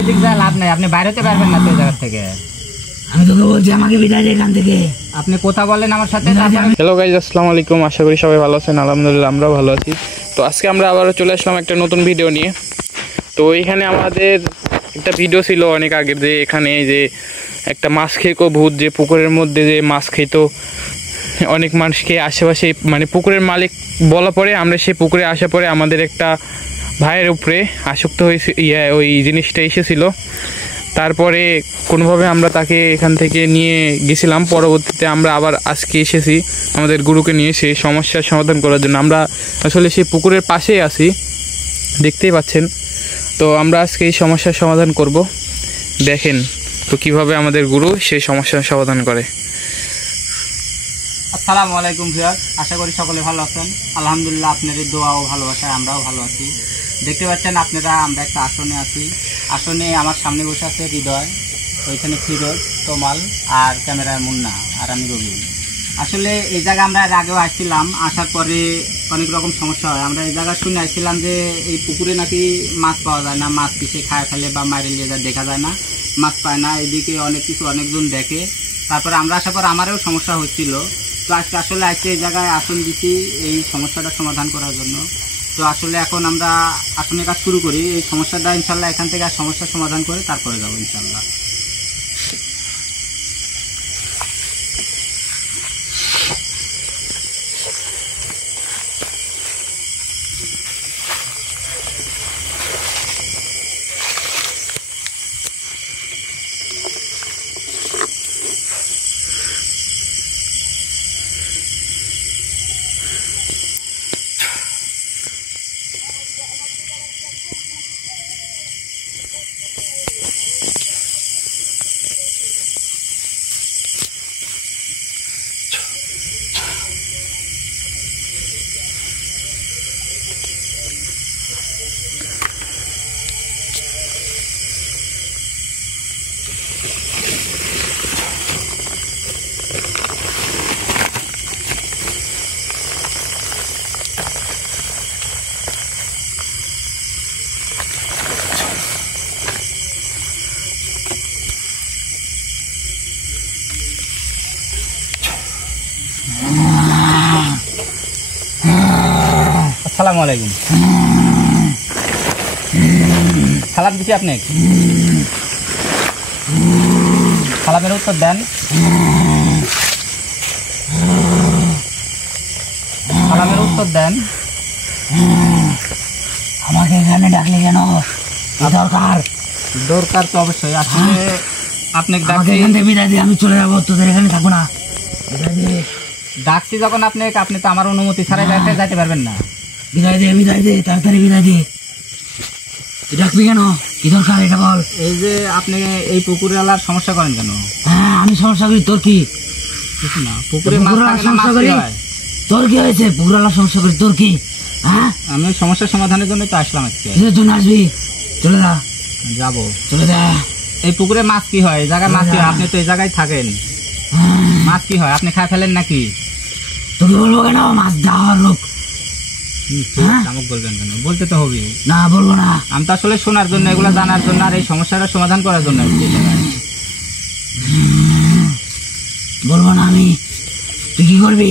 এদিক যা লাভ নাই, আপনি বাইরে হতে পারবেন না তো এই জায়গা থেকে। আমি তোকে বলছি আমাকে বিদায় দে এখান থেকে। আপনি কথা বলেন আমার সাথে। হ্যালো গাইজ, আসসালামু আলাইকুম। আশা করি সবাই ভালো আছেন। আলহামদুলিল্লাহ আমরাও ভালো আছি। তো আজকে আমরা আবারও চলে আসলাম একটা নতুন ভিডিও নিয়ে। তো এখানে আমাদের একটা ভিডিও ছিল অনেক আগের, যে এখানে যে একটা মাছ খেকো ভূত, যে পুকুরের মধ্যে যে মাছ খেত অনেক মানুষকে, আশেপাশে মানে পুকুরের মালিক বলা পরে আমরা সেই পুকুরে আসা পরে আমাদের একটা ভাইয়ের উপরে আসক্ত হয়েছে, ওই জিনিসটা এসেছিল। তারপরে কোনোভাবে আমরা তাকে এখান থেকে নিয়ে গেছিলাম। পরবর্তীতে আমরা আবার আজকে এসেছি আমাদের গুরুকে নিয়ে সেই সমস্যার সমাধান করার জন্য। আমরা আসলে সেই পুকুরের পাশেই আছি, দেখতেই পাচ্ছেন। তো আমরা আজকে এই সমস্যার সমাধান করব। দেখেন তো কিভাবে আমাদের গুরু সেই সমস্যার সমাধান করে। আসসালামু আলাইকুম ভিউয়ার, আশা করি সকলে ভালো আছেন। আলহামদুলিল্লাহ আপনাদের দোয়া ও ভালোবাসায় আমরাও ভালো আছি। দেখতে পাচ্ছেন আপনারা, আমরা একটা আসনে আছি। আসনে আমার সামনে বসে আছে হৃদয়, ওইখানে ফিরোজ, তোমাল আর ক্যামেরায় মুন্না, আর আমি রবি। আসলে এই জায়গায় আমরা এর আগেও আসছিলাম, আসার পরে অনেক রকম সমস্যা হয়। আমরা এই জায়গা শুনে আসছিলাম যে এই পুকুরে নাকি মাছ পাওয়া যায় না, মাছ পিছিয়ে খায় ফেলে বা মাইরে নিয়ে যায়, দেখা যায় না, মাছ পায় না। এদিকে অনেক কিছু অনেকজন দেখে। তারপরে আমরা আসার পর আমারও সমস্যা হচ্ছিল। তো আজকে আসলে এই জায়গায় আসন দিচ্ছি এই সমস্যাটা সমাধান করার জন্য। তো আসলে এখন আমরা আসনের কাজ শুরু করি। এই সমস্যাটা ইনশাল্লাহ এখান থেকে আর সমস্যার সমাধান করে তারপরে যাবো ইনশাল্লাহ। আসসালামু আলাইকুম। সালাম দিচ্ছি আপনি, সালামের উত্তর দেন। সালামের উত্তর দেন। আমাকে এখানে ডাকলে কেন? দরকার দরকার তো অবশ্যই। আসলে আপনাকে ডাকছি, এখান থেকে বিদায় দিয়ে আমি চলে যাবো, তোদের এখানে থাকবো না। ডাকছি যখন আপনি তো আমার অনুমতি ছাড়াই যাইতে পারবেন না। বিদায় দে, তাড়াতাড়ি বিদায় দে। ডাকবি কেন? কি দরকার এটা বল। এই যে আপনি এই পুকুরে আলার সমস্যা করেন কেন? হ্যাঁ আমি সমস্যা করি, তোর কি? কিছু না, পুকুরে সমস্যা করি। তোর কি হয়েছে? পুকুরালার সমস্যা করি, তোর কি? হ্যাঁ আমি সমস্যার সমাধানের জন্য তো আসলাম আজকে। কিসের জন্য আসবি? চলে যা। যাবো। চলে যা। এই পুকুরে মাছ কি হয়? এই জায়গায় মাছ কি হয়? আপনি তো এই জায়গায় থাকেন, মাছ কি হয়? আপনি খায় ফেলেন নাকি? তোকে বলবো কেন? মাছ দেওয়ার লোক। আমাকে বলবেন কেন? বলতে তো হবে। না বলবো না। আমি তো আসলে শোনার জন্য, এগুলো জানার জন্য আর এই সমস্যাটা সমাধান করার জন্য আসছি এই জায়গায়। বলবো না আমি। তুই কি করবি?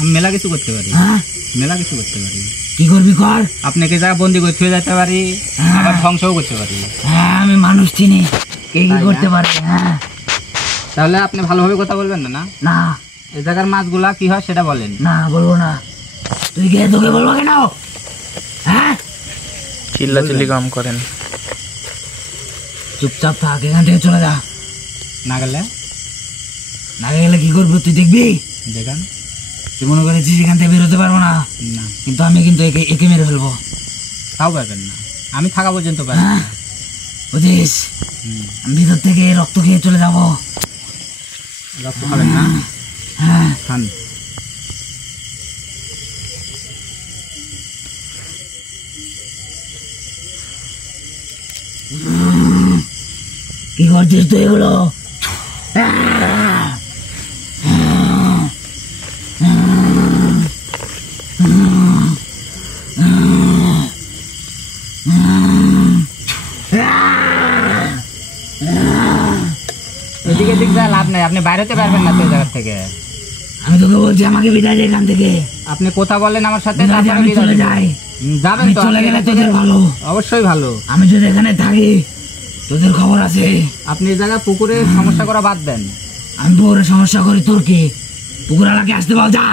আমি মেলা কিছু করতে পারি। হ্যাঁ মেলা কিছু করতে পারি। কি করবি কর। আপনাকে জায়গা বন্দি করে থুয়ে যেতে পারি, আবার ধ্বংসও করতে পারি। হ্যাঁ আমি মানুষ চিনি, কে কি করতে পারে। হ্যাঁ তাহলে আপনি ভালোভাবে কথা বলবেন না? না এই জায়গার মাছগুলা কি হয় সেটা বলেন। না বলবো না। তুই কে? তোকে বলবো কেন? হ্যাঁ চিল্লাচিল্লি কাম করেন। চুপচাপ থাক, এখান থেকে চলে যা। না গেলে? না গেলে কি করবো তুই দেখবি। দেখান। তুই মনে করেছিস এখান থেকে বেরোতে পারবো না? না, কিন্তু আমি কিন্তু একে মেরে ফেলবো। তাও পারবেন না, আমি থাকা পর্যন্ত পারি। হ্যাঁ বুঝিস, আমি ভিতর থেকে রক্ত খেয়ে চলে যাবো। রক্ত খাবেন না? হ্যাঁ খান। কি করছিস তুই এগুলো? এদিক যা লাভ নাই, আপনি বাইরে হতে পারবেন না তো এই জায়গা থেকে। আমি তোকে বলছি আমাকে বিদায় দে এখান থেকে। আপনি কথা বলেন আমার সাথে, বিদায় দে, তারপরে আমি বিদায় চলে দেব। যাই। যাবেন আমি তো? চলে গেলে তোদের ভালো। অবশ্যই ভালো। আমি যদি এখানে থাকি তোদের খবর আছে। আপনি এই জায়গায় পুকুরে সমস্যা করা বাদ দেন। আমি পুকুরে সমস্যা করি তোর কি? পুকুর আলাকে আসতে বল, যা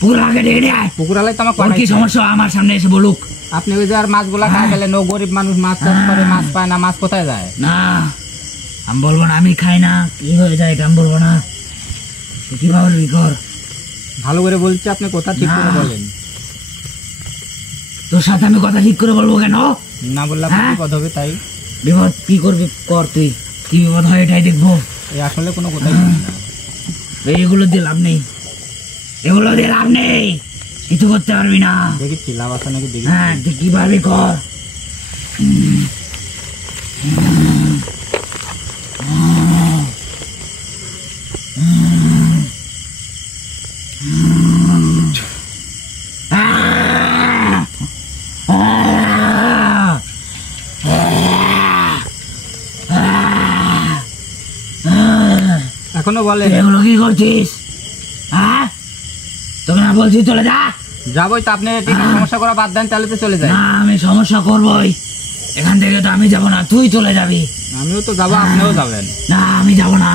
পুকুর আলাকে ডেকে নিয়ে আয়। পুকুর আলাই তো আমার তোর কি সমস্যা আমার সামনে এসে বলুক। আপনি ওই যে আর মাছগুলা খাই ফেলেন, ও গরিব মানুষ মাছ চাষ করে, মাছ পায় না, মাছ কোথায় যায়? না আমি বলবো না, আমি খাই না, কি হয়ে যায় আমি বলবো না। তুই কি ভাবলি কর। ভালো করে বলছি, আপনি কথা ঠিক করে না। বলেন। তোর সাথে আমি কথা ঠিক করে বলবো কেন? না বললে আপনার হ্যাঁ? বিপদ হবে, তাই বিপদ কি করবি কর, তুই কি বিপদ হয় এটাই দেখবো। এই আসলে কোনো কথাই বলেন না। এগুলো দিয়ে লাভ নেই, এগুলো দিয়ে লাভ নেই, কিছু করতে পারবি না। দেখেছি লাভ আছে নাকি দেখি। হ্যাঁ তুই কি পারবি কর। এখনো বলেন? তুই এগুলো কি করছিস? হ্যাঁ তোকে না বলছি চলে যা। যাবোই তো, আপনি ঠিক সমস্যা করা বাদ দেন, তাহলে তো চলে যায়। না আমি সমস্যা করবোই, এখান থেকে তো আমি যাব না, তুই চলে যাবি। আমিও তো যাবো, আপনিও যাবেন। না আমি যাব না,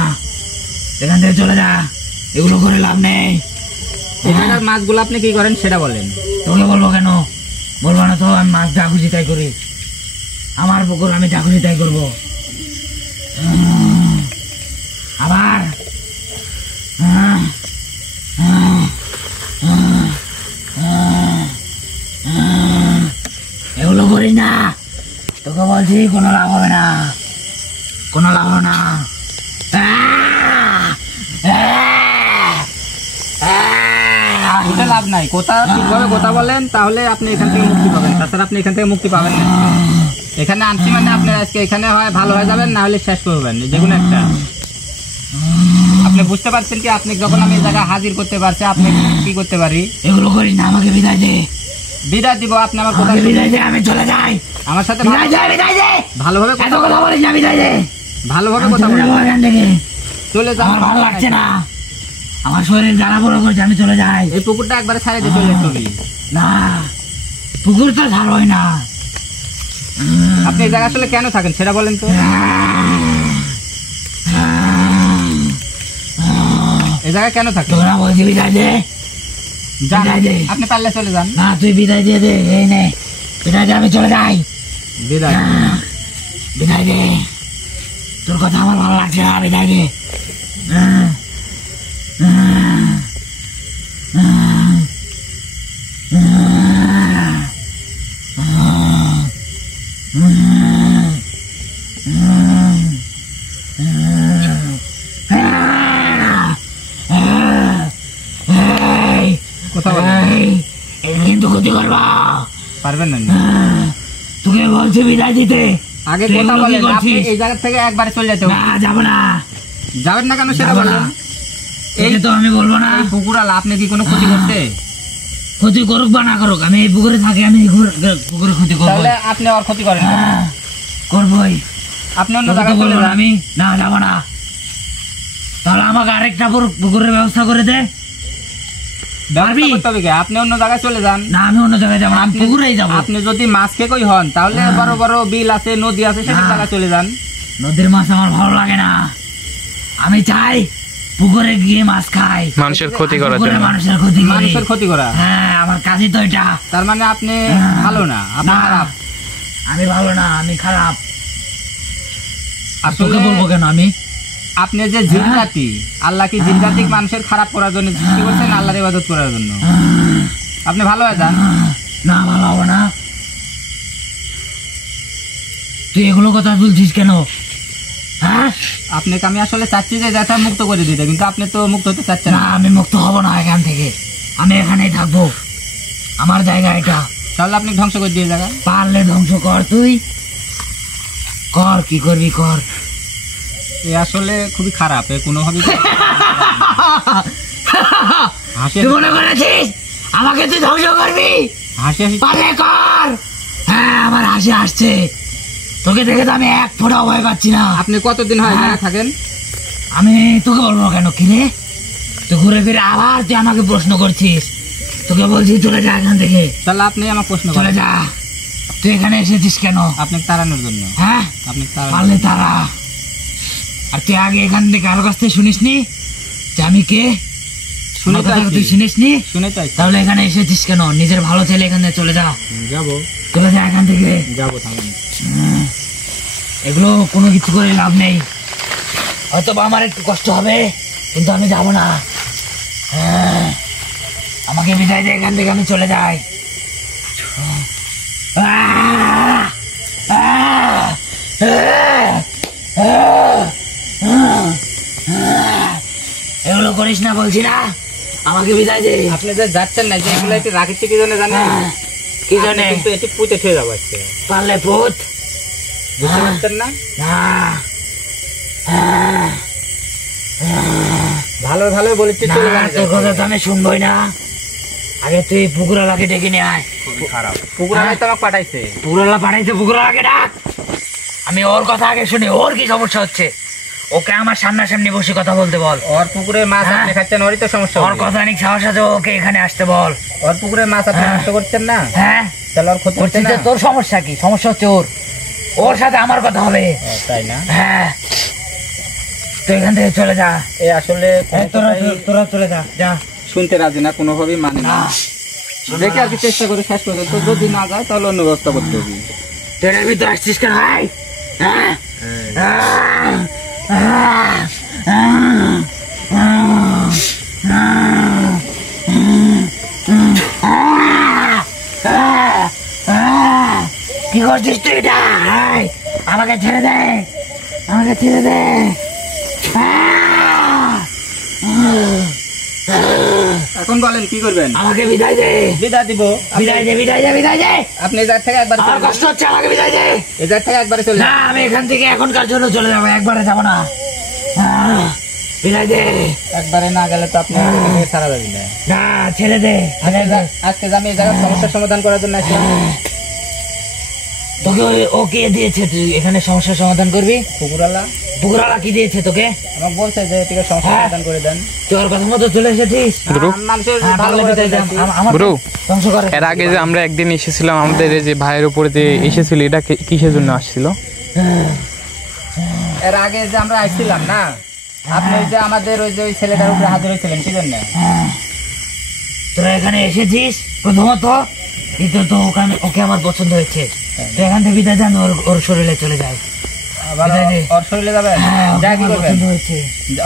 এখান থেকে চলে যা, এগুলো করে লাভ নেই। এই জায়গার মাছগুলো আপনি কি করেন সেটা বলেন। তোকে বলবো কেন? বলবো না তো, আমি মাছ যা খুশি তাই করি, আমার পুকুর আমি যা খুশি তাই করবো। আবার এগুলো করি না, তোকে বলছি কোনো লাভ হবে না, কোনো লাভ হবে না। ওটা লাভ নাই, কথা ঠিকভাবে কথা বলেন, তাহলে আপনি এখান থেকে মুক্তি পাবেন। তাছাড়া আপনি এখান থেকে মুক্তি পাবেন না। এখানে আনছি মানে আপনি আজকে এখানে হয় ভালো হয়ে যাবেন, না হলে শেষ করবেন, যে কোনো একটা। আপনি বুঝতে পারছেন কি? আপনি যখন আমি এই জায়গায় হাজির করতে পারছি, আপনি কি করতে পারি? এগুলো করি না, আমাকে বিদায় দে। বিদায় দিব, আপনি আমার কথা আমাকে বিদায় দে, আমি চলে যাই। আমার সাথে বিদায় দে, বিদায় দে, ভালোভাবে এত কথা বলিস না, বিদায় দে। ভালোভাবে আমি কথা চলে যাবো বলেন। এখান থেকে, চলে যান, আমার ভালো লাগছে না, আমার শরীর জ্বালা পোড়া করছে, আমি চলে যাই। এই পুকুরটা একবারে ছাড়িয়ে দিয়ে চলে যাবি। না পুকুর তো ছাড়বই না। আপনি এই জায়গায় আসলে কেন থাকেন সেটা বলেন তো। এই জায়গায় কেন থাকেন? তোরা বলছি বিদায় দে, যান, বিদায় দে। আপনি পারলে চলে যান। না তুই বিদায় দিয়ে দে, এই নে বিদায় দে, আমি চলে যাই। বিদায়। বিদায় দে, তোর কথা আমার ভালো লাগছে না, বিদায় দে। কথা বলেন। এটা কিন্তু ক্ষতি করবা, পারবেন না? তোকে বলছি বিদায় দিতে। আগে তুই কথা এগুলো কি বলেন, আপনি করছিস? এই জায়গা থেকে একবারে চলে যেতে হবে। না যাবো না, যাবেন না কেন সেটা যাবো বলেন। না। এই তোকে তো আমি বলবো না, এই পুকুরালা আপনি কি কোনো ক্ষতি করতে? ক্ষতি করুক বা না করুক, আমি এই পুকুরে থাকি, আমি এই পুকুরে ক্ষতি করবো। তাহলে আপনি আর ক্ষতি করেন না। করবোই, আপনি অন্য তোকে তো জায়গায় চলে বলবো না যান। আমি, না যাবো না। তাহলে আমাকে আরেকটা পুকুরের ব্যবস্থা করে দে। ব্যবস্থা পারবি? করতে হবে কি? আপনি অন্য জায়গায় চলে যান। না আমি অন্য জায়গায় যাবো না, আমি আপনি- পুকুরেই যাবো। আপনি যদি মাছ খেকই হন, তাহলে বড় বড় বিল আছে, নদী আছে, সেসব না। জায়গায় চলে যান। নদীর মাছ আমার ভালো লাগে না, আমি চাই পুকুরে গিয়ে মাছ খাই, মানুষের ক্ষতি করার পুকুরে জন্য। মানুষের ক্ষতি করি। মানুষের ক্ষতি করা, হ্যাঁ আমার কাজই তো এটা। তার মানে আপনি হ্যাঁ। ভালো না, আপনি না, খারাপ। আমি ভালো না, আমি খারাপ। আসলে তোকে বলবো কেন আমি? আপনি যে জিন জাতি, আল্লাহ কি জিন জাতি মানুষের খারাপ করার জন্য সৃষ্টি করছেন, আল্লাহর ইবাদত করার জন্য? আপনি ভালো হয়ে যান। না ভালো হবে না। তুই এগুলো কথা বলছিস কেন? হ্যাঁ আপনাকে আমি আসলে চাচ্ছি যে যাতে মুক্ত করে দিতে, কিন্তু আপনি তো মুক্ত হতে চাচ্ছেন না, না। আমি মুক্ত হব না এখান থেকে, আমি এখানেই থাকবো, আমার জায়গা এটা। তাহলে আপনি ধ্বংস করে দিয়ে জায়গা। পারলে ধ্বংস কর, তুই কর, কি করবি কর। এ আসলে খুবই খারাপ, এ কোনোভাবে হাসি তুই মনে করেছিস আমাকে তুই ধ্বংস করবি? হাসি হাসি পারলে কর। হ্যাঁ আমার হাসি আসছে, তোকে দেখে তো আমি এক ফোঁটাও ভয় পাচ্ছি না। আপনি কতদিন হয় এই জায়গায় থাকেন? আমি তোকে বলবো কেন? কি রে, তুই ঘুরে ফিরে আবার তুই আমাকে প্রশ্ন করছিস। তোকে বলছি চলে যা এখান থেকে। তাহলে আপনি আমার প্রশ্ন চলে করেন। যা। তুই এখানে এসেছিস কেন? আপনাকে তাড়ানোর জন্য। হ্যাঁ, আপনাকে পারলে তারা। আর তুই আগে এখান থেকে কারো কাছ থেকে শুনিস নি যে আমি কে? শুনে তো তুই শুনিস নি? শুনে তো আইছি। তাহলে এখানে এসেছিস কেন? নিজের ভালো ছেলে এখান থেকে চলে যা। যাবো চলে যা এখান থেকে। যাবো থামেন। এগুলো কোনো কিছু করে লাভ নেই। হয়তো বা আমার একটু কষ্ট হবে, কিন্তু আমি যাব না। হ্যাঁ, আমাকে বিদায় দে এখান থেকে, আমি চলে যাই। এগুলো করিস না বলছি না, আমাকে বিদায় দে। আপনি যে যাচ্ছেন না, যে এগুলো একটু রাখিতে কি জন্য জানেন? কি জানে? কিন্তু এটি পুঁতে থেকে যাবো আজকে। পারলে পুত। বুঝতে পারছেন না? না, ভালো ভালো বলেছি না, চলে যান। তোর কথা তো আমি শুনবই না। আগে তুই পুকুরালাকে ডেকে নিয়ে আয়। খুবই খারাপ। পুকুরালাই তো আমাকে পাঠাইছে। পুকুরালা পাঠাইতে, পুকুরালাকে ডাক। আমি ওর কথা আগে শুনি, ওর কি সমস্যা হচ্ছে। ওকে আমার সামনাসামনি বসে কথা বলতে বল। ওর পুকুরে মাছ হ্যাঁ। আপনি খাচ্ছেন, ওরই তো সমস্যা ওর হবে। কথা অনেক সাহস আছে, ওকে এখানে আসতে বল। ওর পুকুরে মাছ আপনি হ্যাঁ। নষ্ট করছেন না, হ্যাঁ, তাহলে ওর ক্ষতি হচ্ছে করছিস না। যে, তোর সমস্যা কি? সমস্যা হচ্ছে ওর। ওর সাথে আমার কথা হবে। ও, তাই না? হ্যাঁ, তুই এখান থেকে চলে যা। এই আসলে এই, তোরা চলে যা, যা। শুনতে রাজি না, কোনোভাবেই মানে না। না, দেখে আর কি চেষ্টা করে শেষ পর্যন্ত, যদি না যায় তাহলে অন্য ব্যবস্থা করতে হবে। ট্রেনের ভিতরে আসছিস কেন ভাই? হ্যাঁ, কি করছিস তুই এটা? এই, আমাকে ছেড়ে দে, আমাকে ছেড়ে দে। এখন বলেন কি করবেন? আমাকে বিদায় দে, বিদায় দিব। বিদায় দে, বিদায় দে, বিদায় দে। আপনি এই জায়গা থেকে একবার আমার চলে যান। কষ্ট হচ্ছে, আমাকে বিদায় দে। এই জায়গা থেকে একবারে চলে না, যান। আমি এখান থেকে এখনকার জন্য চলে যাবো, একবারে যাবো না। বিদায় দে। একবারে না গেলে তো আপনি এখান থেকে ছাড়া যাবে না। না, ছেড়ে দে, বিদায় দে। আজকে যে আমি এই জায়গার সমস্যার সমাধান করার জন্য আসলাম। তোকে ও কে দিয়েছে তুই এখানে সমস্যার সমাধান করবি? পুকুরালা পুকুরালা কি দিয়েছে তোকে? আমাকে বলছে যে এটিকে সমস্যা হ্যাঁ। সমাধান করে দেন। তুই ওর কথা মতো চলে এসেছিস? ব্রো, আমার মানুষের হ্যাঁ, ভালো পারলে করে বিদায় দে। যাচ্ছি। আমার ব্রো, ধ্বংস করে। এর আগে যে আমরা একদিন এসেছিলাম, আমাদের এই যে ভাইয়ের উপরে যে এসেছিল, এটা কিসের জন্য আসছিল? এর আগে যে আমরা আসছিলাম না, আপনি ওই যে আমাদের ওই যে ওই ছেলেটার উপরে হাজির হয়েছিলেন, কি জন্য? তোরা এখানে এসেছিস প্রথমত, দ্বিতীয়ত ওকে আমার পছন্দ হয়েছে। তুই এখান থেকে বিদায় দেন, ওর শরীরে চলে যায়। আবার বিদায় দে। ওর শরীরে যাবেন? হ্যাঁ, ওকে যা কি আমার করবেন? পছন্দ হয়েছে।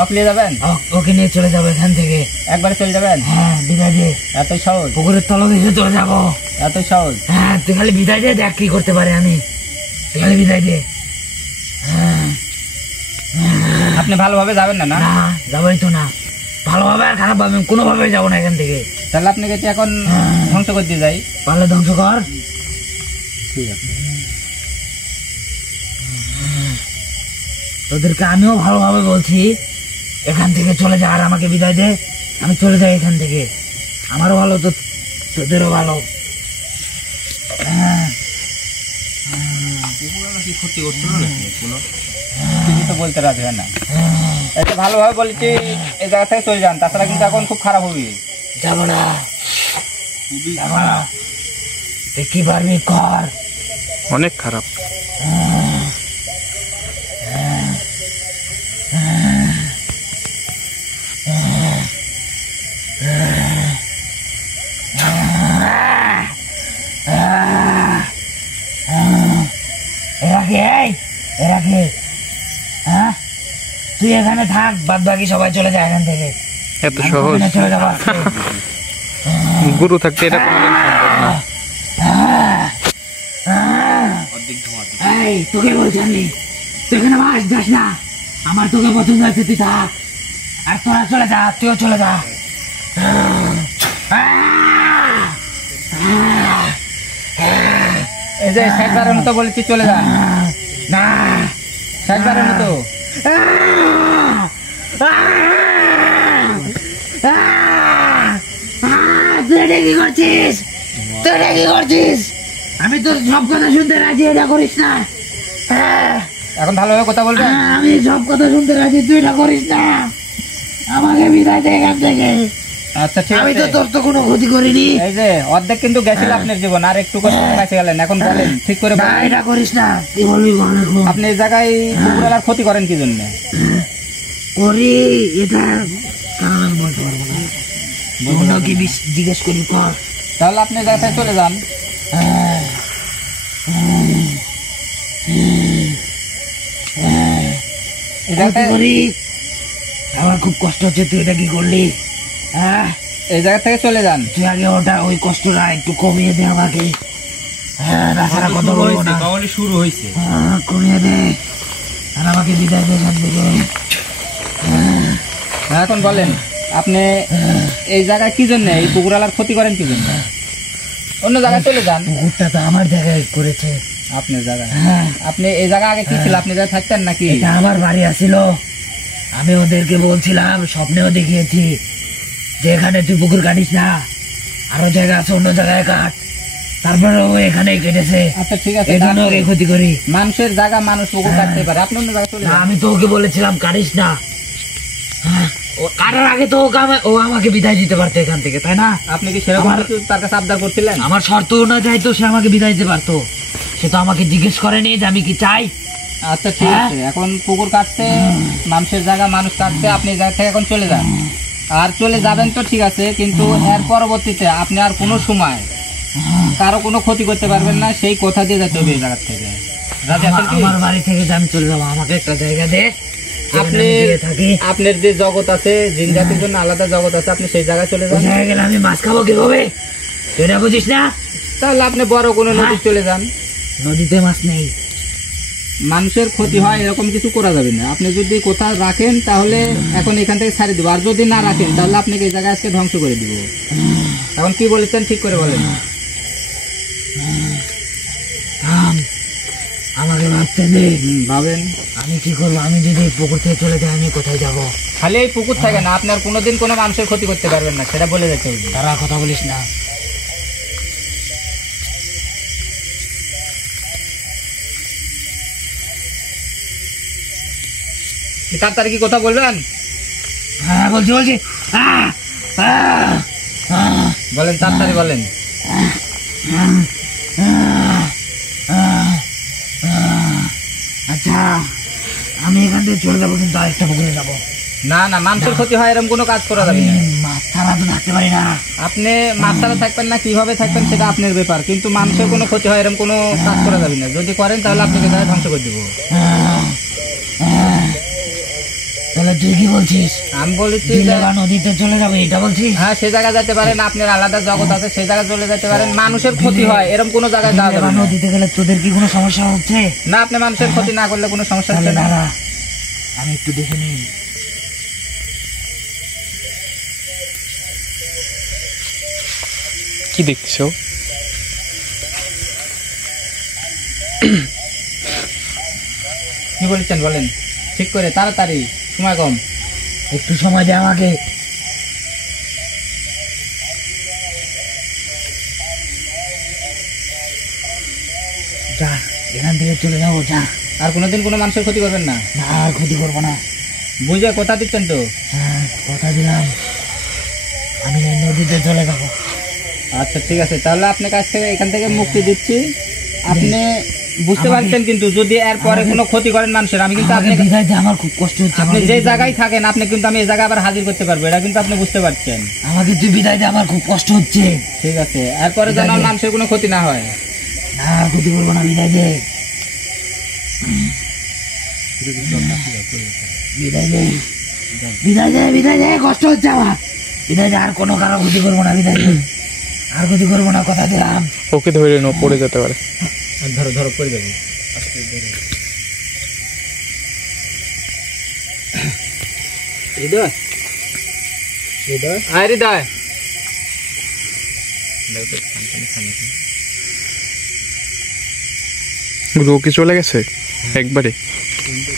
আপনি যাবেন? ওকে নিয়ে চলে যাবো এখান থেকে। একবারে চলে যাবেন? হ্যাঁ, বিদায় দে। এতই সহজ? পুকুরের তলদেশে চলে যাবো। এতই সহজ? হ্যাঁ, তুই খালি বিদায় দে, দেখ কি করতে পারে আমি। তুই খালি বিদায় দে। হ্যাঁ, আপনি ভালোভাবে যাবেন না? না, না, যাবোই তো না। ভালোভাবে আর খারাপ ভাবে কোনোভাবে যাবো না এখান থেকে। তাহলে আপনাকে কি এখন ধ্বংস করে দিয়ে যাই? পারলে ধ্বংস কর। ঠিক আছে। তোদেরকে আমিও ভালোভাবে বলছি, এখান থেকে চলে যা আর আমাকে বিদায় দে। আমি চলে যাই এখান থেকে। আমারও ভালো, তো তোদেরও ভালো। হ্যাঁ, কি ক্ষতি করছিল কিছু তো বলতে রাজি হয় না। এটা ভালোভাবে বলেছি এই জায়গা থেকে চলে যান, তাছাড়া কিন্তু এখন খুব খারাপ হবে। যাবো না, যাবো না। তুই কি পারবি কর। অনেক খারাপ। এরা কে? হ্যাঁ, তুই এখানে থাক, বাদ বাকি সবাই চলে যায় এখান থেকে। এত সহজ? আমি চলে যাবো আজকে। গুরু থাকতে এটা কোনোদিন সম্ভব না। এই, তোকে বলছি আমি, তুই এখানে যাস না। আমার তোকে পছন্দ হয়েছে, তুই থাক। আর তোরা চলে যা, তুইও চলে যা। এই যে শেষবারের মতো বলেছি চলে যান। না, শেষবারের মতো। তুই এটা কি করছিস? তুই এটা কি করছিস? আমি তোর সব কথা শুনতে রাজি, এটা করিস না। এখন ভালোভাবে কথা বলবেন। আমি সব কথা শুনতে রাজি, তুই এটা করিস না, আমাকে বিদায় দে এখান থেকে। আচ্ছা ঠিক আমি তো আছে, তোর তো কোনো ক্ষতি করিনি। এই যে অর্ধেক কিন্তু গেছিল আপনার জীবন, আর একটু কষ্ট কাছে গেলেন। এখন বলেন ঠিক করে না, বলেন, এটা করিস না, তুই বলবি বল এখন। আপনি এই জায়গায় কুকুরের ক্ষতি করেন কি জন্য? করি এটা কারণ আমি বলতে পারবো না, অন্যকে জিজ্ঞেস করি কর। তাহলে আপনি এই জায়গায় চলে যান। এই জায়গাটায় করি, আমার খুব কষ্ট হচ্ছে, তুই এটা কি করলি? হ্যাঁ, এই জায়গা থেকে চলে যান। তুই আগে ওটা ওই কষ্টটা একটু কমিয়ে দে আমাকে। হ্যাঁ, তাছাড়া কথা বলবো না, শুরু হয়েছে, কমিয়ে দে আর আমাকে বিদায় দে এখান থেকে। এখন বলেন আপনি এই জায়গায় কি জন্য, এই পুকুরালার ক্ষতি করেন কি জন্য? অন্য জায়গায় চলে যান। পুকুরটা তো আমার জায়গায় করেছে। আপনার জায়গায়? হ্যাঁ, আপনি এই জায়গা আগে কি ছিল? আপনি জায়গায় থাকতেন নাকি? এটা আমার বাড়ি আসিল, আমি ওদেরকে বলছিলাম, স্বপ্নেও দেখিয়েছি যে এখানে তুই পুকুর কাটিস না, আরো জায়গা আছে, অন্য জায়গায় কাট। তারপরে ও এখানেই কেটেছে। আচ্ছা ঠিক আছে, এই জন্য ওকে ক্ষতি করি। মানুষের জায়গা মানুষ পুকুর কাটতে পারে, আপনি অন্য জায়গায় চলে না, যান। আমি তো ওকে বলেছিলাম কাটিস না। হ্যাঁ, ও কাটার আগে তো ও আমাকে বিদায় দিতে পারতো এখান থেকে, তাই না? আপনি কি সেরকম কিছু তার কাছে আবদার করছিলেন? আমার শর্ত অনুযায়ী তো সে আমাকে বিদায় দিতে পারতো, সে তো আমাকে জিজ্ঞেস করেনি যে আমি কি চাই। আচ্ছা ঠিক আছে, এখন পুকুর কাটতে মানুষের জায়গা মানুষ কাটতে, আপনি এই জায়গা থেকে এখন চলে যান। আর চলে যাবেন তো ঠিক আছে, কিন্তু এর পরবর্তীতে আপনি আর কোনো সময় কারো কোনো ক্ষতি করতে পারবেন না, সেই কথা দিয়ে যেতে হবে এই জায়গা থেকে। রাজি আছেন কি? আমার বাড়ি থেকে যে আমি চলে যাবো, আমাকে একটা জায়গা দে আপনি থাকি। আপনার যে জগৎ আছে, জিন জাতির জন্য আলাদা জগৎ আছে, আপনি সেই জায়গায় চলে যান। জায়গা গেলে আমি মাছ খাবো কিভাবে, তুই এটা বুঝিস না? তাহলে আপনি বড় কোনো নদী চলে যান। নদীতে মাছ নেই। মানুষের ক্ষতি হয় এরকম কিছু করা যাবে না। আপনি যদি কোথাও রাখেন তাহলে এখন এখান থেকে ছাড়িয়ে দিব, আর যদি না রাখেন তাহলে আপনাকে এই জায়গায় আজকে ধ্বংস করে দিব। এখন কি বলেছেন ঠিক করে বলেন। থাম, আমাকে ভাবতে দে। ভাবেন আমি কি করবো? আমি যদি এই পুকুর থেকে চলে যাই, আমি কোথায় যাবো? খালি এই পুকুর থাকে না, আপনার কোনোদিন কোনো মানুষের ক্ষতি করতে পারবেন না, সেটা বলে যেতে হবে। তারা কথা বলিস না। তাড়াতাড়ি কি কথা বলবেন? হ্যাঁ, বলছি বলছি। বলেন, তাড়াতাড়ি বলেন। আচ্ছা, আমি এখান থেকে চলে যাবো, কিন্তু আরেকটা পুকুরে যাবো। না না, মানুষের ক্ষতি হয় এরকম কোনো কাজ করা যাবে না। মাছ ছাড়া তো থাকতে পারি না। আপনি মাছ ছাড়া থাকবেন না, কিভাবে থাকবেন সেটা আপনার ব্যাপার, কিন্তু মানুষের কোনো ক্ষতি হয় এরকম কোনো কাজ করা যাবে না। যদি করেন তাহলে আপনাকে জায়গায় ধ্বংস করে দিব। তাহলে তুই কি বলছিস? আমি বলেছি বিলেবা নদীতে চলে যাবে, এটা বলছিস? হ্যাঁ, সে জায়গায় যেতে পারেন, আপনার আলাদা জগৎ আছে, সেই জায়গায় চলে যেতে পারেন। মানুষের ক্ষতি হয় এরকম কোনো জায়গায় যাওয়া যাবে বিলেবা না। নদীতে গেলে তোদের কি কোনো সমস্যা হচ্ছে? না, আপনি মানুষের ক্ষতি না করলে কোনো সমস্যা তাহলে হচ্ছে না। দাঁড়া, আমি একটু দেখে নিই। কি দেখছো? কি বলেছেন বলেন ঠিক করে, তাড়াতাড়ি, সময় কম। একটু সময় দে আমাকে। যা, এখান থেকে চলে যাবো, যা। আর কোনোদিন কোনো মানুষের ক্ষতি করবেন না, না, আর ক্ষতি করবো না। বুঝে কথা দিচ্ছেন তো? হ্যাঁ, কথা দিলাম, আমি এই নদীতে চলে যাবো। আচ্ছা ঠিক আছে, তাহলে আপনার কাছ থেকে এখান থেকে মুক্তি দিচ্ছি। আপনি বুঝতে আমাকে- পারছেন, কিন্তু যদি এর পরে কোনো ক্ষতি করেন মানুষের, আমি কিন্তু আমাকে আপনাকে, বিদায় দে, আমার খুব কষ্ট হচ্ছে। আপনি আমাকে যে বিদায় জায়গায় দে। থাকেন আপনি কিন্তু আমি এই জায়গায় আবার হাজির করতে পারবো, এটা কিন্তু আপনি বুঝতে পারছেন। আমাকে তুই বিদায় দে, আমার খুব কষ্ট হচ্ছে। ঠিক আছে, এরপরে যেন বিদায় দে। মানুষের কোনো ক্ষতি না হয়। না, আর ক্ষতি করবো না, বিদায় দে। বিদায় দে, বিদায় দে, বিদায় দে, কষ্ট হচ্ছে আমার। বিদায় দে, আর কোনো কারো ক্ষতি করবো না, বিদায় দে, আর ক্ষতি করবো না, কথা দিলাম। ওকে ধরে নো, পড়ে যেতে পারে। ধরো ধরো, পড়ে যাবে। হৃদয়, হৃদয়, আয় হৃদয়। রো কি চলে গেছে একবারে?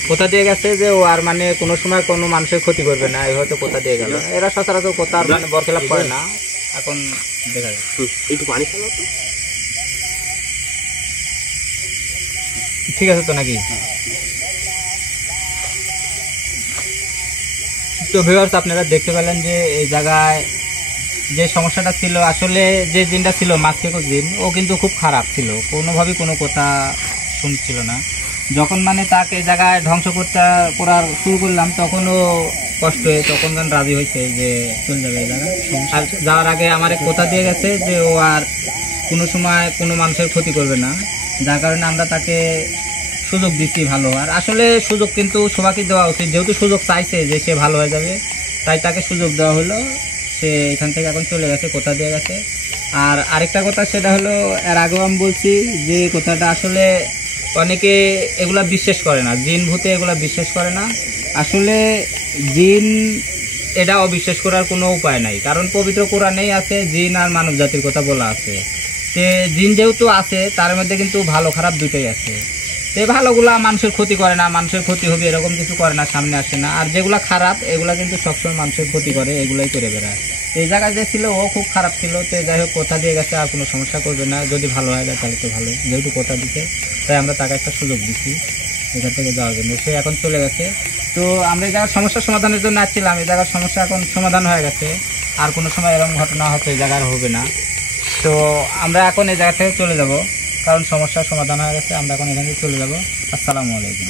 কোথা দিয়ে গেছে যে ও আর মানে কোনো সময় কোনো মানুষের ক্ষতি করবে না, এই হয়তো কোথা দিয়ে গেল। এরা সচরাচর কোথা আর মানে বরখেলাপ করে না, এখন দেখা যায়। একটু পানি খালো তো। ঠিক আছে তো নাকি? তো ভিউয়ার্স আপনারা দেখতে পেলেন যে এই জায়গায় যে সমস্যাটা ছিল, আসলে যে জিনটা ছিল মাছকেকো জিন, ও কিন্তু খুব খারাপ ছিল, কোনোভাবেই কোনো কথা শুনছিল না। যখন মানে তাকে জায়গায় ধ্বংস করার শুরু করলাম, তখনও কষ্ট হয়ে তখন রাজি হয়েছে যে চলে যাবে এই জায়গায়। আর যাওয়ার আগে আমার কথা দিয়ে গেছে যে ও আর কোনো সময় কোনো মানুষের ক্ষতি করবে না, যার কারণে আমরা তাকে সুযোগ দিচ্ছি ভালো হওয়ার। আসলে সুযোগ কিন্তু সবাইকে দেওয়া উচিত, যেহেতু সুযোগ চাইছে যে সে ভালো হয়ে যাবে, তাই তাকে সুযোগ দেওয়া হলো। সে এখান থেকে এখন চলে গেছে, কথা দিয়ে গেছে। আর আরেকটা কথা, সেটা হলো এর আগেও আমি বলছি যে কথাটা আসলে অনেকে এগুলা বিশ্বাস করে না, জিন ভূতে এগুলা বিশ্বাস করে না। আসলে জিন এটা অবিশ্বাস করার কোনো উপায় নাই, কারণ পবিত্র কোরআনেই আছে জিন আর মানব জাতির কথা বলা আছে। তে জিন যেহেতু আছে, তার মধ্যে কিন্তু ভালো খারাপ দুটোই আছে। তো ভালোগুলা মানুষের ক্ষতি করে না, মানুষের ক্ষতি হবে এরকম কিছু করে না, সামনে আসে না। আর যেগুলা খারাপ এগুলা কিন্তু সবসময় মানুষের ক্ষতি করে, এগুলাই করে বেড়ায়। এই জায়গায় যে ছিল ও খুব খারাপ ছিল, তো যাই হোক কথা দিয়ে গেছে আর কোনো সমস্যা করবে না, যদি ভালো হয়ে যায় তাহলে তো ভালো, যেহেতু কথা দিতে, তাই আমরা তাকে একটা সুযোগ দিচ্ছি এখান থেকে যাওয়ার জন্য। সে এখন চলে গেছে। তো আমরা এই জায়গার সমস্যা সমাধানের জন্য আসছিলাম, এই জায়গার সমস্যা এখন সমাধান হয়ে গেছে, আর কোনো সময় এরকম ঘটনা হয়তো এই জায়গার হবে না। তো আমরা এখন এই জায়গা থেকে চলে যাব, কারণ সমস্যার সমাধান হয়ে গেছে। আমরা এখন এখান থেকে চলে যাব। আসসালামু আলাইকুম।